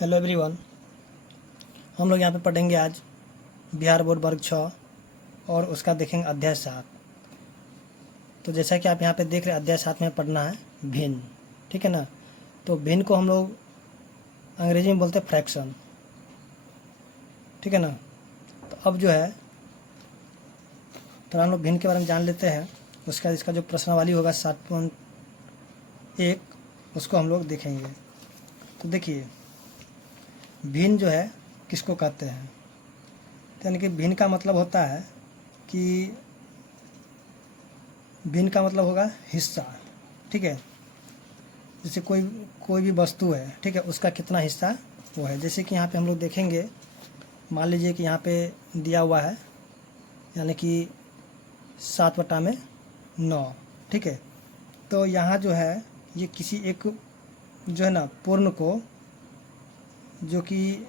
Hello everyone. हम लोग यहाँ पे पढ़ेंगे आज बिहार बोर्ड वर्ग 6 और उसका देखेंगे अध्याय 7। तो जैसा कि आप यहाँ पे देख रहे हैं, अध्याय 7 में पढ़ना है भिन्न। ठीक है ना। तो भिन्न को हम लोग अंग्रेजी में बोलते हैं फ्रैक्शन। ठीक है ना। तो अब जो है तो हम लोग भिन्न के बारे में जान लेते हैं। उसका इसका जो प्रश्नावली होगा 7.1 उसको हम लोग देखेंगे। तो देखिए, भिन्न जो है किसको कहते हैं। यानी कि भिन्न का मतलब होता है कि भिन्न का मतलब होगा हिस्सा। ठीक है। जैसे कोई कोई भी वस्तु है, ठीक है, उसका कितना हिस्सा वो है। जैसे कि यहाँ पे हम लोग देखेंगे, मान लीजिए कि यहाँ पे दिया हुआ है यानी कि 7/9। ठीक है। तो यहाँ जो है ये किसी एक जो है ना पूर्ण को जो कि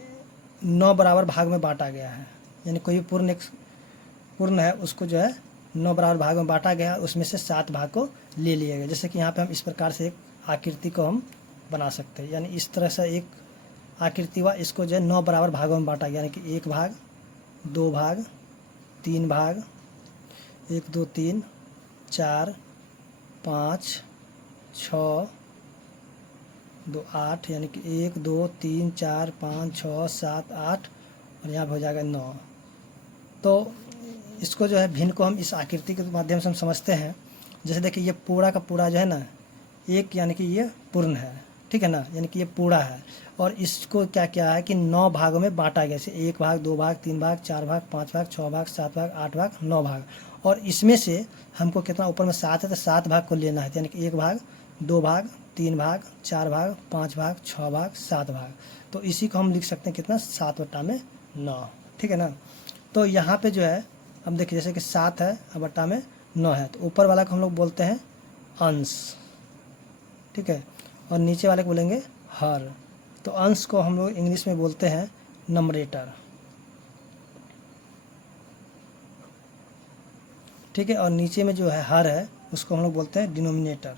9 बराबर भाग में बांटा गया है। यानी कोई भी पूर्ण एक पूर्ण है उसको जो है 9 बराबर भाग में बांटा गया, उसमें से 7 भाग को ले लिया गया। जैसे कि यहाँ पे हम इस प्रकार से एक आकृति को हम बना सकते हैं। यानी इस तरह से एक आकृति हुआ, इसको जो है 9 बराबर भागों में बांटा गया। यानी कि 1 भाग, 2 भाग, 3 भाग, 1 2 3 4 5 6 2 8, यानी कि 1 2 3 4 5 6 7 8 और यहाँ पर हो जाएगा 9। तो इसको जो है भिन्न को हम इस आकृति के माध्यम से हम समझते हैं। जैसे देखिए, ये पूरा का पूरा जो है ना एक, यानी कि ये पूर्ण है। ठीक है ना। यानी कि ये पूरा है और इसको क्या क्या है कि 9 भागों में बांटा गया। जैसे 1 भाग, 2 भाग, 3 भाग, 4 भाग, 5 भाग, 6 भाग, 7 भाग, 8 भाग, 9 भाग। और इसमें से हमको कितना, ऊपर में 7 है तो 7 भाग को लेना है। यानी कि 1 भाग, 2 भाग, 3 भाग, 4 भाग, 5 भाग, 6 भाग, 7 भाग। तो इसी को हम लिख सकते हैं कितना, 7/9। ठीक है ना। तो यहाँ पे जो है अब देखिए, जैसे कि 7 है और बट्टा में 9 है, तो ऊपर वाला को हम लोग बोलते हैं अंश। ठीक है। और नीचे वाले को बोलेंगे हर। तो अंश को हम लोग इंग्लिश में बोलते हैं नंबरेटर। ठीक है। और नीचे में जो है हर है उसको हम लोग बोलते हैं डिनोमिनेटर।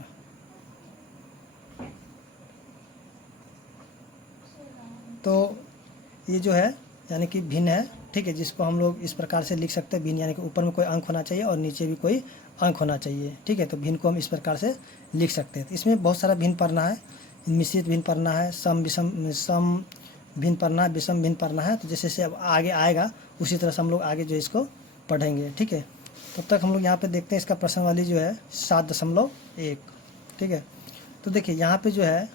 तो ये जो है यानी कि भिन्न है। ठीक है। जिसको हम लोग इस प्रकार से लिख सकते हैं भिन्न, यानी कि ऊपर में कोई अंक होना चाहिए और नीचे भी कोई अंक होना चाहिए। ठीक है। तो भिन्न को हम इस प्रकार से लिख सकते हैं। तो इसमें बहुत सारा भिन्न पढ़ना है। मिश्रित भिन्न पढ़ना है, सम भिन्न पढ़ना है, विषम भिन्न पढ़ना है। तो जैसे जैसे अब आगे आएगा उसी तरह से हम लोग आगे जो इसको पढ़ेंगे। ठीक है। तब तक हम लोग यहाँ पे देखते हैं इसका प्रश्नावली जो है 7.1। ठीक है। तो देखिए, यहाँ पे जो है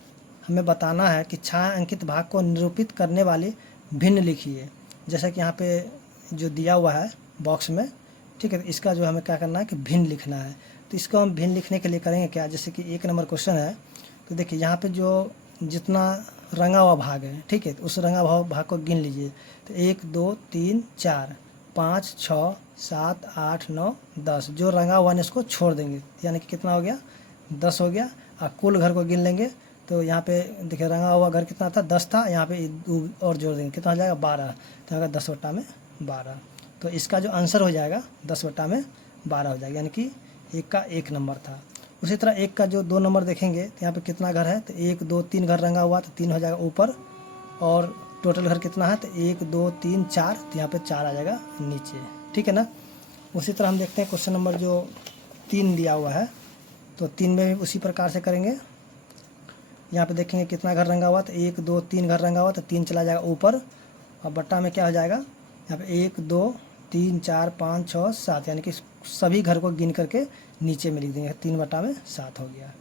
हमें बताना है कि छायांकित भाग को निरूपित करने वाली भिन्न लिखिए। जैसा कि यहाँ पे जो दिया हुआ है बॉक्स में। ठीक है। तो इसका जो हमें क्या करना है कि भिन्न लिखना है। तो इसको हम भिन्न लिखने के लिए करेंगे क्या, जैसे कि 1 नंबर क्वेश्चन है। तो देखिए, यहाँ पे जो जितना रंगा हुआ भाग है, ठीक है, तो उस रंगा हुआ भाग को गिन लीजिए। तो 1 2 3 4 5 6 7 8 9 10। जो रंगा हुआ है उसको छोड़ देंगे, यानी कि कितना हो गया, 10 हो गया। और कुल घर को गिन लेंगे। तो यहाँ पे देखिए रंगा हुआ घर कितना था, 10 था। यहाँ पे 2 और जोड़ देंगे, कितना हो जाएगा, 12। तो होगा 10/12। तो इसका जो आंसर हो जाएगा 10/12 हो जाएगा। यानी कि 1 का 1 नंबर था। उसी तरह 1 का जो 2 नंबर देखेंगे तो यहाँ पे कितना घर है, तो 1 2 3 घर रंगा हुआ, तो 3 हो जाएगा ऊपर। और टोटल घर कितना है, तो 1 2 3 4, तो यहाँ पे 4 आ जाएगा नीचे। ठीक है ना। उसी तरह हम देखते हैं क्वेश्चन नंबर जो 3 दिया हुआ है। तो 3 में भी उसी प्रकार से करेंगे। यहाँ पे देखेंगे कितना घर रंगा हुआ, तो 1 2 3 घर रंगा हुआ, तो 3 चला जाएगा ऊपर। और बट्टा में क्या हो जाएगा, यहाँ पे 1 2 3 4 5 6 7, यानी कि सभी घर को गिन करके नीचे में लिख देंगे। 3/7 हो गया।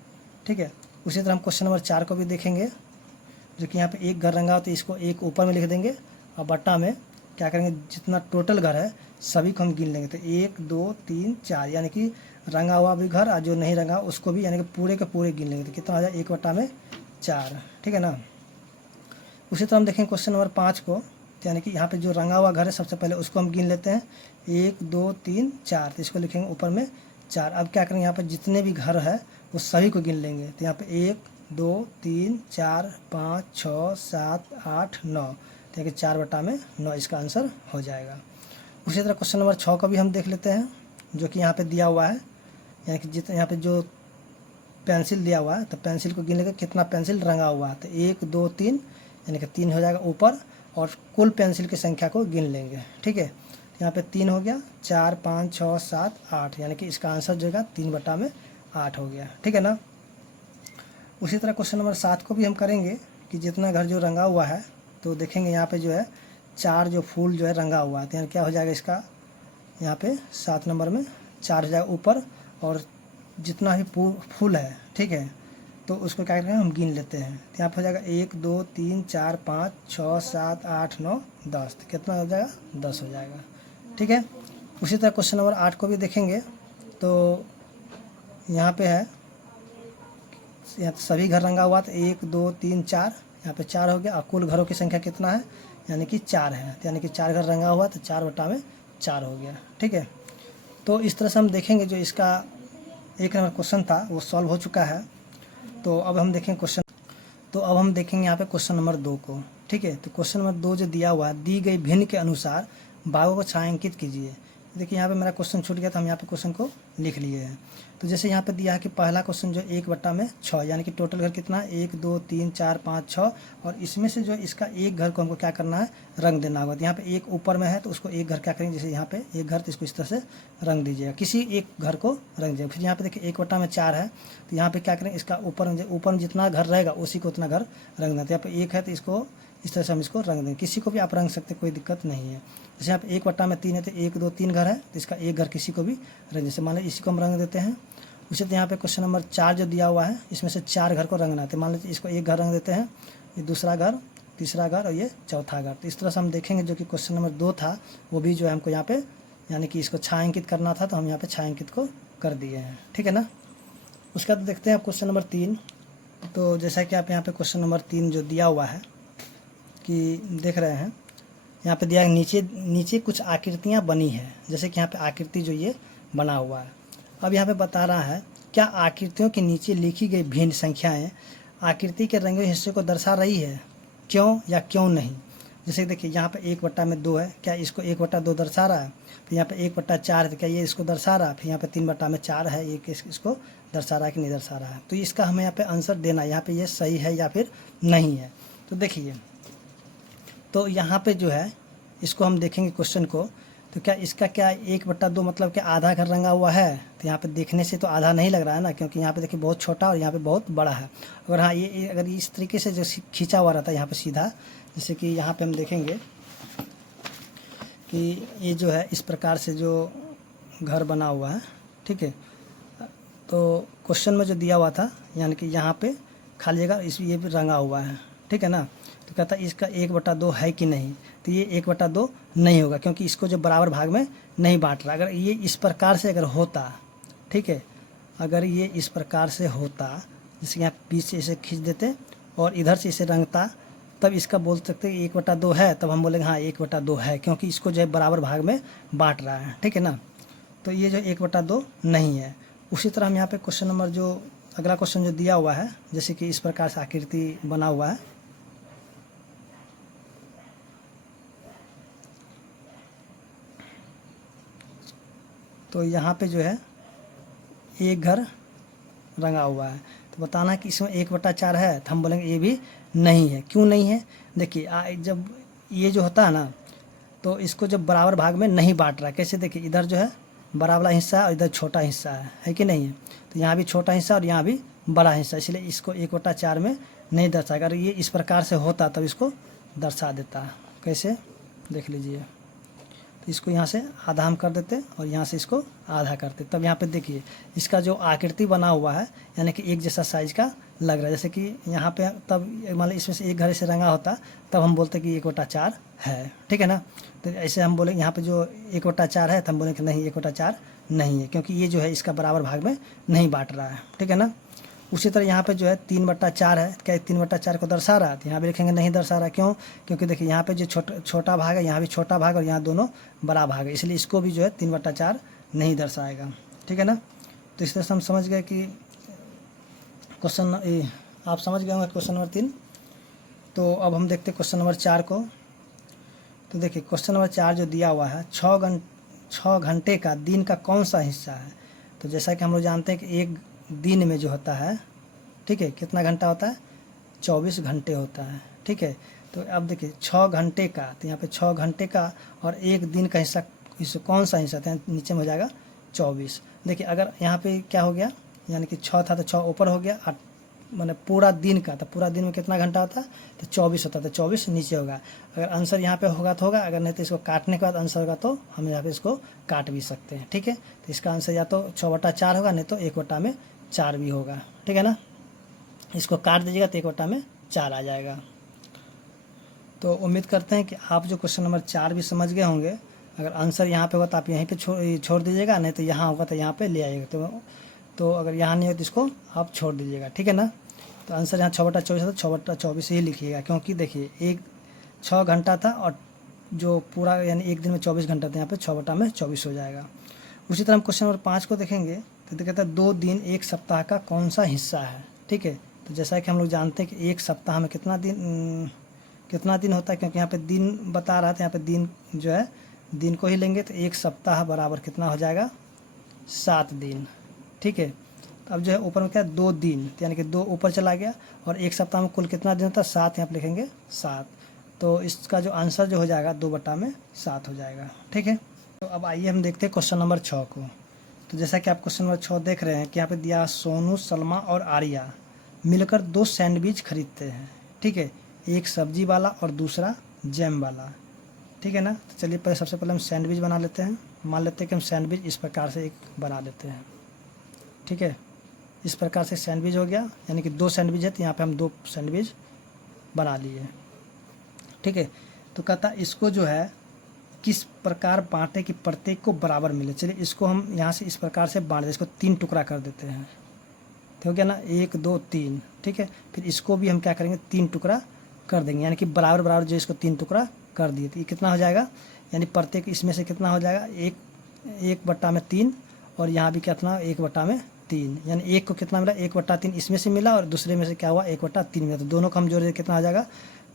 ठीक है। उसी तरह हम क्वेश्चन नंबर 4 को भी देखेंगे, जो कि यहाँ पे 1 घर रंगा हो, तो इसको 1 ऊपर में लिख देंगे। और बट्टा में क्या करेंगे, जितना टोटल घर है सभी को हम गिन लेंगे। तो 1 2 3 4, यानी कि रंगा हुआ भी घर और जो नहीं रंगा उसको भी, यानी कि पूरे के पूरे गिन लेंगे। तो कितना हो जाए, 1/4। ठीक है ना। उसी तरह हम देखेंगे क्वेश्चन नंबर 5 को। तो यानी कि यहाँ पे जो रंगा हुआ घर है सबसे पहले उसको हम गिन लेते हैं, 1 2 3 4। तो इसको लिखेंगे ऊपर में 4। अब क्या करेंगे, यहाँ पे जितने भी घर है वो सभी को गिन लेंगे। तो यहाँ पे 1 2 3 4 5 6 7 8 9, तो यानी कि 4/9 इसका आंसर हो जाएगा। उसी तरह क्वेश्चन नंबर 6 को भी हम देख लेते हैं, जो कि यहाँ पे दिया हुआ है। यानी कि जितना यहाँ पे जो पेंसिल दिया हुआ है, तो पेंसिल को गिन लेंगे कितना पेंसिल रंगा हुआ है। तो 1 2 3 यानी कि 3 हो जाएगा ऊपर, और कुल पेंसिल की संख्या को गिन लेंगे। ठीक है, यहाँ पे 3 हो गया, 4 5 6 7 8, यानी कि इसका आंसर जो है 3/8 हो गया। ठीक है ना। उसी तरह क्वेश्चन नंबर 7 को भी हम करेंगे कि जितना घर जो रंगा हुआ है, तो देखेंगे यहाँ पे जो है 4 जो फूल जो है रंगा हुआ है, तो यहाँ क्या हो जाएगा इसका, यहाँ पे 7 नंबर में 4 हो जाएगा ऊपर, और जितना भी फूल है, ठीक है, तो उसको क्या करेंगे हम गिन लेते हैं। तो यहाँ पर हो जाएगा 1 2 3 4 5 6 7 8 9 10, तो कितना हो जाएगा 10 हो जाएगा। ठीक है। उसी तरह क्वेश्चन नंबर 8 को भी देखेंगे, तो यहाँ पे है, यहाँ सभी घर रंगा हुआ, तो 1 2 3 4, यहाँ पे 4 हो गया, और कुल घरों की संख्या कितना है, यानी कि 4 है, तो यानी कि 4 घर रंगा हुआ, तो 4/4 हो गया। ठीक है। तो इस तरह से हम देखेंगे जो इसका 1 नंबर क्वेश्चन था वो सॉल्व हो चुका है। तो अब हम देखेंगे यहाँ पे क्वेश्चन नंबर 2 को। ठीक है, तो क्वेश्चन नंबर 2 जो दिया हुआ है, दी गई भिन्न के अनुसार भागों को छायांकित कीजिए। देखिए यहाँ पे मेरा क्वेश्चन छूट गया था, हम यहाँ पे क्वेश्चन को लिख लिए हैं। तो जैसे यहाँ पे दिया है कि पहला क्वेश्चन जो 1/6, यानी कि टोटल घर कितना है 1 2 3 4 5 6, और इसमें से जो इसका एक घर को हमको क्या करना है, रंग देना होगा। तो यहाँ पे एक ऊपर में है, तो उसको एक घर क्या करेंगे, जैसे यहाँ पे एक घर, तो इसको इस तरह से रंग दीजिएगा, किसी एक घर को रंग दीजिएगा। फिर यहाँ पे देखिए 1/4 है, तो यहाँ पे क्या करें, इसका ऊपर में जितना घर रहेगा उसी को उतना घर रंग दें। तो यहाँ पे 1 है, तो इसको इस तरह से हम इसको रंग दें, किसी को भी आप रंग सकते, कोई दिक्कत नहीं है। जैसे यहाँ पे 1/3 है, तो 1 2 3 घर है, तो इसका एक घर किसी को भी रंग, जैसे मान लीजिए इसी को हम रंग देते हैं। उसी तरह यहाँ पे क्वेश्चन नंबर 4 जो दिया हुआ है, इसमें से 4 घर को रंगना है, तो मान लीजिए इसको एक घर रंग देते हैं, ये दूसरा घर, तीसरा घर, और ये चौथा घर। तो इस तरह से हम देखेंगे जो कि क्वेश्चन नंबर 2 था वो भी जो है हमको यहाँ पे, यानी कि इसको छायांकित करना था, तो हम यहाँ पे छायांकित को कर दिए हैं। ठीक है ना। उसके बाद देखते हैं क्वेश्चन नंबर 3। तो जैसा कि आप यहाँ पे क्वेश्चन नंबर 3 जो दिया हुआ है कि देख रहे हैं, यहाँ पे दिया है नीचे कुछ आकृतियाँ बनी हैं, जैसे कि यहाँ पे आकृति जो ये बना हुआ है। अब यहाँ पे बता रहा है, क्या आकृतियों के नीचे लिखी गई भिन्न संख्याएं आकृति के रंगे हिस्से को दर्शा रही है, क्यों या क्यों नहीं। जैसे देखिए यहाँ पे 1/2 है, क्या इसको 1/2 दर्शा रहा है। फिर यहाँ पे 1/4 है, तो क्या ये इसको दर्शा रहा है। फिर यहाँ पे 3/4 है, ये इसको दर्शा रहा है कि नहीं दर्शा रहा है। तो इसका हमें यहाँ पे आंसर देना है, यहाँ पे ये सही है या फिर नहीं है। तो देखिए, तो यहाँ पे जो है इसको हम देखेंगे क्वेश्चन को, तो क्या इसका क्या 1/2 मतलब कि आधा घर रंगा हुआ है। तो यहाँ पे देखने से तो आधा नहीं लग रहा है ना, क्योंकि यहाँ पे देखिए बहुत छोटा और यहाँ पे बहुत बड़ा है। अगर हाँ ये अगर इस तरीके से जो खींचा हुआ रहता है यहाँ पे सीधा, जैसे कि यहाँ पे हम देखेंगे कि ये जो है इस प्रकार से जो घर बना हुआ है, ठीक है। तो क्वेश्चन में जो दिया हुआ था, यानी कि यहाँ पे खाली जगह ये भी रंगा हुआ है, ठीक है ना। तो कहता है इसका 1/2 है कि नहीं, तो ये 1/2 नहीं होगा, क्योंकि इसको जो बराबर भाग में नहीं बांट रहा। अगर ये इस प्रकार से अगर होता, ठीक है, अगर ये इस प्रकार से होता, जैसे यहाँ बीच से इसे खींच देते और इधर से इसे रंगता, तब इसका बोल सकते हैं 1/2 है, तब हम बोलेंगे हाँ 1/2 है, क्योंकि इसको जो है बराबर भाग में बांट रहा है, ठीक है ना। तो ये जो 1/2 नहीं है। उसी तरह हम यहाँ पे क्वेश्चन नंबर जो अगला क्वेश्चन जो दिया हुआ है, जैसे कि इस प्रकार से आकृति बना हुआ है, तो यहाँ पे जो है एक घर रंगा हुआ है, तो बताना है कि इसमें 1/4 है, तो हम बोलेंगे ये भी नहीं है। क्यों नहीं है, देखिए जब ये जो होता है ना, तो इसको जब बराबर भाग में नहीं बांट रहा है, कैसे देखिए इधर जो है बड़ा वाला हिस्सा है और इधर छोटा हिस्सा है कि नहीं है। तो यहाँ भी छोटा हिस्सा और यहाँ भी बड़ा हिस्सा, इसलिए इसको 1/4 में नहीं दर्शाएगा। अगर ये इस प्रकार से होता तब इसको दर्शा देता। कैसे देख लीजिए, तो इसको यहाँ से आधा हम कर देते और यहाँ से इसको आधा करते, तब यहाँ पे देखिए इसका जो आकृति बना हुआ है, यानी कि एक जैसा साइज का लग रहा है। जैसे कि यहाँ पे तब मान ली इसमें से एक घर से रंगा होता, तब हम बोलते कि 1/4 है, ठीक है ना। तो ऐसे हम बोलेंगे यहाँ पे जो 1/4 है, तो हम बोलेंगे नहीं 1/4 नहीं है, क्योंकि ये जो है इसका बराबर भाग में नहीं बांट रहा है, ठीक है ना। उसी तरह यहाँ पे जो है 3/4 है, क्या 3/4 को दर्शा रहा है, तो यहाँ भी लिखेंगे नहीं दर्शा रहा। क्यों, क्योंकि देखिए यहाँ पे जो छोटा भाग है, यहाँ भी छोटा भाग और यहाँ दोनों बड़ा भाग है, इसलिए इसको भी जो है 3/4 नहीं दर्शाएगा, ठीक है ना। तो इस तरह से हम समझ गए कि क्वेश्चन आप समझ गए होंगे क्वेश्चन नंबर 3। तो अब हम देखते हैं क्वेश्चन नंबर 4 को। तो देखिए क्वेश्चन नंबर 4 जो दिया हुआ है, 6 घंटे का दिन का कौन सा हिस्सा है। तो जैसा कि हम लोग जानते हैं कि एक दिन में जो होता है, ठीक है, कितना घंटा होता है, 24 घंटे होता है, ठीक है। तो अब देखिए 6 घंटे का, तो यहाँ पे 6 घंटे का और एक दिन का हिस्सा, इस कौन सा हिस्सा था, नीचे में हो जाएगा 24। देखिए अगर यहाँ पे क्या हो गया, यानी कि 6 था तो 6 ऊपर हो गया, 8 मैंने पूरा दिन का, तो पूरा दिन में कितना घंटा होता है, तो 24 होता है, तो 24 नीचे होगा। अगर आंसर यहाँ पे होगा तो होगा, अगर नहीं तो इसको काटने के बाद आंसर होगा तो हम यहाँ पे इसको काट भी सकते हैं। ठीक है, तो इसका आंसर या तो 6/4 होगा, नहीं तो 1/4 भी होगा। ठीक है ना, इसको काट दीजिएगा तो 1/4 आ जाएगा। तो उम्मीद करते हैं कि आप जो क्वेश्चन नंबर 4 भी समझ गए होंगे। अगर आंसर यहाँ पे होगा तो आप यहीं पे छोड़ दीजिएगा, नहीं तो यहाँ होगा तो यहाँ पे ले आइएगा। तो अगर यहाँ नहीं हो तो इसको आप छोड़ दीजिएगा। ठीक है ना, तो आंसर यहाँ 6/24 है तो 6/24 ही लिखिएगा, क्योंकि देखिए 6 घंटा था और जो पूरा यानी एक दिन में 24 घंटा था, यहाँ पे 6/24 हो जाएगा। उसी तरह हम क्वेश्चन नंबर 5 को देखेंगे तो कहता है 2 दिन एक सप्ताह का कौन सा हिस्सा है। ठीक है, तो जैसा कि हम लोग जानते हैं कि एक सप्ताह में कितना दिन होता है, क्योंकि यहाँ पे दिन बता रहा था, यहाँ पे दिन जो है दिन को ही लेंगे तो एक सप्ताह बराबर कितना हो जाएगा, 7 दिन। ठीक है, अब जो है ऊपर में क्या है 2 दिन, तो यानी कि 2 ऊपर चला गया और एक सप्ताह में कुल कितना दिन होता है, 7, यहाँ पे लिखेंगे 7। तो इसका जो आंसर जो हो जाएगा 2/7 हो जाएगा। ठीक है, तो अब आइए हम देखते हैं क्वेश्चन नंबर 6 को। तो जैसा कि आप क्वेश्चन नंबर 6 देख रहे हैं कि यहाँ पे दिया सोनू, सलमा और आर्या मिलकर 2 सैंडविच खरीदते हैं। ठीक है, एक सब्जी वाला और दूसरा जैम वाला। ठीक है ना, तो चलिए सबसे पहले हम सैंडविच बना लेते हैं। मान लेते हैं कि हम सैंडविच इस प्रकार से एक बना लेते हैं। ठीक है, इस प्रकार से सैंडविच हो गया, यानी कि 2 सैंडविच है तो यहाँ पे हम 2 सैंडविच बना लिए। ठीक है, तो कहता इसको जो है किस प्रकार बांटे कि प्रत्येक को बराबर मिले। चलिए इसको हम यहाँ से इस प्रकार से बांट दें, इसको 3 टुकड़ा कर देते हैं। तो हो गया ना, 1 2 3। ठीक है, फिर इसको भी हम क्या करेंगे, 3 टुकड़ा कर देंगे, यानी कि बराबर बराबर जो इसको 3 टुकड़ा कर दिए। तो ये कितना हो जाएगा, यानी प्रत्येक इसमें से कितना हो जाएगा, 1/3 और यहाँ भी कितना 1/3, यानी एक को कितना मिला, 1/3 इसमें से मिला और दूसरे में से क्या हुआ 1/3 मिला। तो दोनों को हम जोड़ दें कितना हो जाएगा,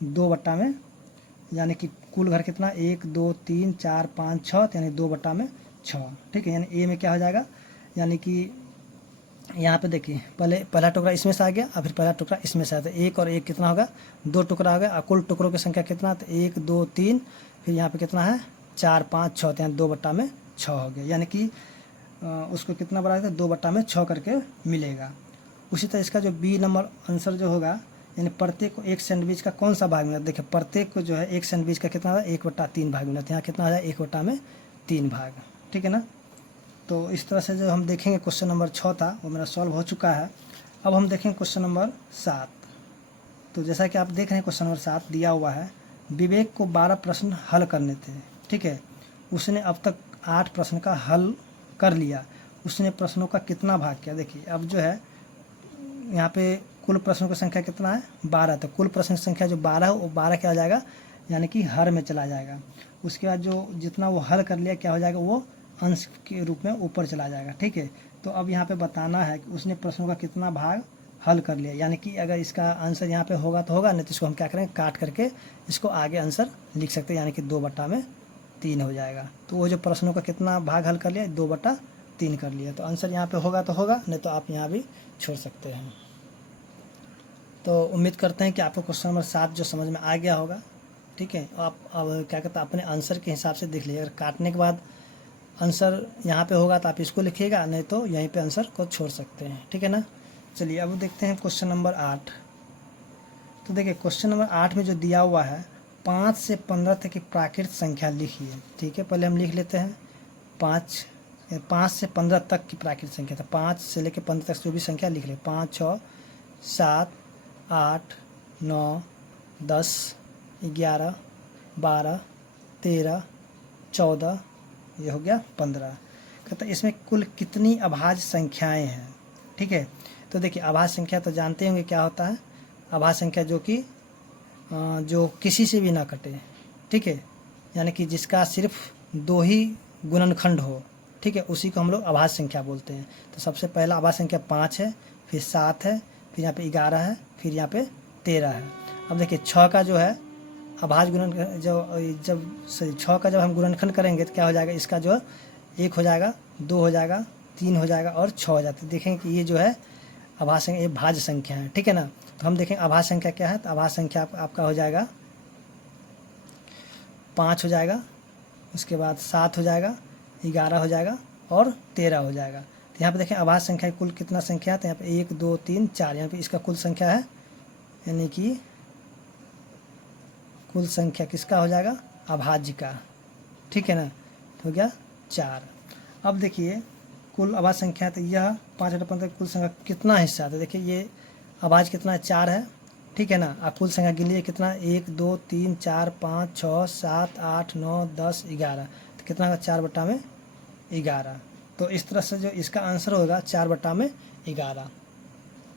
2 यानी कि कुल घर कितना 1 2 3 4 5 6, यानी 2/6। ठीक है, यानी ए में क्या हो जाएगा, यानी कि यहाँ पे देखिए पहला टुकड़ा इसमें से आ गया और फिर पहला टुकड़ा इसमें से आया, तो 1 और 1 कितना होगा, 2 टुकड़ा आ गया और कुल टुकड़ों की संख्या कितना, तो 1 2 3, फिर यहाँ पे कितना है 4 5 6, तो यहाँ 2/6 हो गया, यानी कि उसको कितना बना था 2/6 करके मिलेगा। उसी तरह इसका जो बी नंबर आंसर जो होगा, यानी प्रत्येक को एक सैंडविच का कौन सा भाग मिला। देखिए प्रत्येक को जो है एक सैंडविच का कितना 1/3 भाग मिला, तो यहाँ कितना आ जाए 1/3 भाग। ठीक है ना, तो इस तरह से जो हम देखेंगे क्वेश्चन नंबर 6 था वो मेरा सॉल्व हो चुका है। अब हम देखेंगे क्वेश्चन नंबर 7। तो जैसा कि आप देख रहे हैं क्वेश्चन नंबर 7 दिया हुआ है, विवेक को 12 प्रश्न हल करने थे। ठीक है, उसने अब तक 8 प्रश्न का हल कर लिया, उसने प्रश्नों का कितना भाग किया। देखिए अब जो है यहाँ पे कुल प्रश्नों की संख्या कितना है 12, तो कुल प्रश्न की संख्या जो 12 है वो 12 क्या हो जाएगा, यानी कि हर में चला जाएगा। उसके बाद जो जितना वो हल कर लिया क्या हो जाएगा, वो अंश के रूप में ऊपर चला जाएगा। ठीक है, तो अब यहाँ पे बताना है कि उसने प्रश्नों का कितना भाग हल कर लिया, यानी कि अगर इसका आंसर यहाँ पे होगा तो होगा, नहीं तो इसको हम क्या करेंगे काट करके इसको आगे आंसर लिख सकते हैं, यानी कि 2/3 हो जाएगा। तो वो जो प्रश्नों का कितना भाग हल कर लिया 2/3 कर लिया, तो आंसर यहाँ पे होगा तो होगा, नहीं तो आप यहाँ भी छोड़ सकते हैं। तो उम्मीद करते हैं कि आपको क्वेश्चन नंबर 7 जो समझ में आ गया होगा। ठीक है, आप अब क्या कहते हैं अपने आंसर के हिसाब से देख लीजिए, अगर काटने के बाद आंसर यहाँ पे होगा तो आप इसको लिखिएगा, नहीं तो यहीं पे आंसर को छोड़ सकते हैं। ठीक है ना, चलिए अब देखते हैं क्वेश्चन नंबर 8। तो देखिए क्वेश्चन नंबर 8 में जो दिया हुआ है 5 से 15 तक की प्राकृत संख्या लिखिए। ठीक है, पहले हम लिख लेते हैं 5 से 15 तक की प्राकृत संख्या, था 5 से लेकर 15 तक जो भी संख्या लिख ले, 5 6 7 8 9 10 11 12 13 14, ये हो गया 15। कहता है इसमें कुल कितनी अभाज्य संख्याएं हैं। ठीक है, तो देखिए अभाज्य संख्या तो जानते होंगे क्या होता है, अभाज्य संख्या जो कि जो किसी से भी ना कटे। ठीक है, यानी कि जिसका सिर्फ 2 ही गुणनखंड हो। ठीक है, उसी को हम लोग अभाज्य संख्या बोलते हैं। तो सबसे पहला अभाज्य संख्या 5 है, फिर 7 है, फिर यहाँ पे 11 है, फिर यहाँ पे 13 है। अब देखिए 6 का जो है अभाज्य गुणन जब 6 का जब हम गुणनखंड करेंगे तो क्या हो जाएगा, इसका जो 1 हो जाएगा, 2 हो जाएगा, 3 हो जाएगा और 6 हो जाता है। देखेंगे कि ये जो है अभाज्य संख्या, ये भाज्य संख्या है। ठीक है ना, तो हम देखें अभाज्य संख्या क्या है, तो अभाज्य संख्या आपका हो जाएगा 5 हो जाएगा, उसके बाद 7 हो जाएगा, 11 हो जाएगा और 13 हो जाएगा। तो यहाँ पे देखें अभाज्य संख्या कुल कितना संख्या है, तो यहाँ पे 1 2 3 4, यहाँ पे इसका कुल संख्या है, यानी कि कुल संख्या किसका हो जाएगा, अभाज्य का, ठीक है ना, तो हो गया 4। अब देखिए कुल अभाज्य संख्या, तो यह 5/15 कुल संख्या कितना हिस्सा है, तो देखिए ये अभाज्य कितना है, 4 है, ठीक है ना। आप कुल संख्या गिन लीजिए कितना, 1 2 3 4 5 6 7 8 9 10 11, तो कितना होगा 4/11। तो इस तरह से जो इसका आंसर होगा 4/11।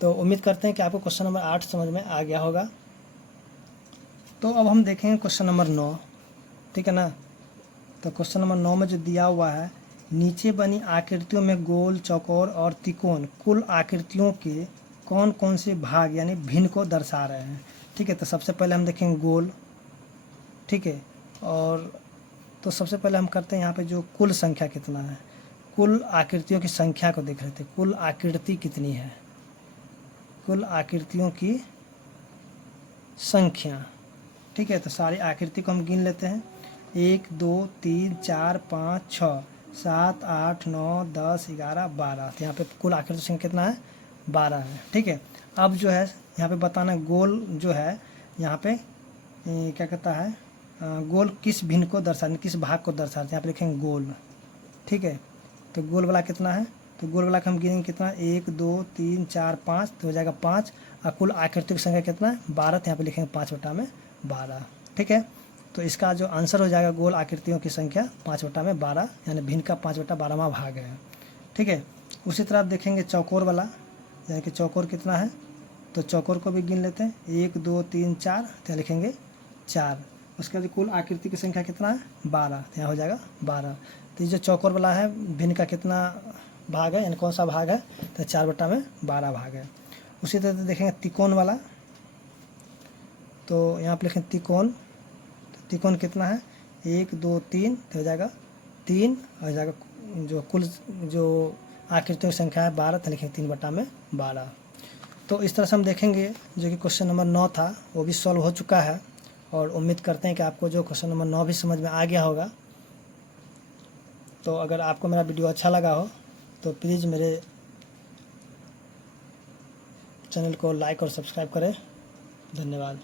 तो उम्मीद करते हैं कि आपको क्वेश्चन नंबर 8 समझ में आ गया होगा। तो अब हम देखेंगे क्वेश्चन नंबर 9, ठीक है ना। तो क्वेश्चन नंबर 9 में जो दिया हुआ है, नीचे बनी आकृतियों में गोल, चौकोर और त्रिकोण कुल आकृतियों के कौन कौन से भाग यानी भिन्न को दर्शा रहे हैं, ठीक है। तो सबसे पहले हम देखेंगे गोल, ठीक है। और तो सबसे पहले हम करते हैं यहाँ पे जो कुल संख्या कितना है, कुल आकृतियों की संख्या को देख रहे थे, कुल आकृति कितनी है, कुल आकृतियों की संख्या, ठीक है। तो सारी आकृति को हम गिन लेते हैं, 1 2 3 4 5 6 7 8 9 10 11 12। तो यहाँ पे कुल आकृति संख्या कितना है, 12 है, ठीक है। अब जो है यहाँ पे बताना गोल जो है यहाँ पे क्या कहता है, गोल किस भिन्न को दर्शाते, किस भाग को दर्शाते हैं, यहाँ पे लिखेंगे गोल, ठीक है। तो गोल वाला कितना है, तो गोल वाला का हम गिनेंगे कितना, 1 2 3 4 5, तो हो जाएगा 5। और कुल आकृति की संख्या कितना है, 12, तो यहाँ पे लिखेंगे 5/12, ठीक है। तो इसका जो आंसर हो जाएगा गोल आकृतियों की संख्या 5/12, यानी भिन्न का 5/12वां भाग है, ठीक है। उसी तरह आप देखेंगे चौकोर वाला, यानी कि चौकोर कितना है, तो चौकोर को भी गिन लेते हैं, 1 2 3 4, तो लिखेंगे 4। उसके बाद कुल आकृति की संख्या कितना है, 12, तो यहाँ हो जाएगा 12। तो ये जो चौकोर वाला है भिन्न का कितना भाग है, यानी कौन सा भाग है, तो 4/12 भाग है। उसी तरह से देखेंगे त्रिकोण वाला, तो यहाँ पर लिखें त्रिकोण, तो त्रिकोण कितना है, 1 2 3, तो हो जाएगा 3, हो जाएगा जो कुल जो आकृतियों की संख्या है 12, तो लिखेंगे 3/12। तो इस तरह से हम देखेंगे जो कि क्वेश्चन नंबर 9 था वो भी सॉल्व हो चुका है, और उम्मीद करते हैं कि आपको जो क्वेश्चन नंबर 9 भी समझ में आ गया होगा। तो अगर आपको मेरा वीडियो अच्छा लगा हो तो प्लीज़ मेरे चैनल को लाइक और सब्सक्राइब करें। धन्यवाद।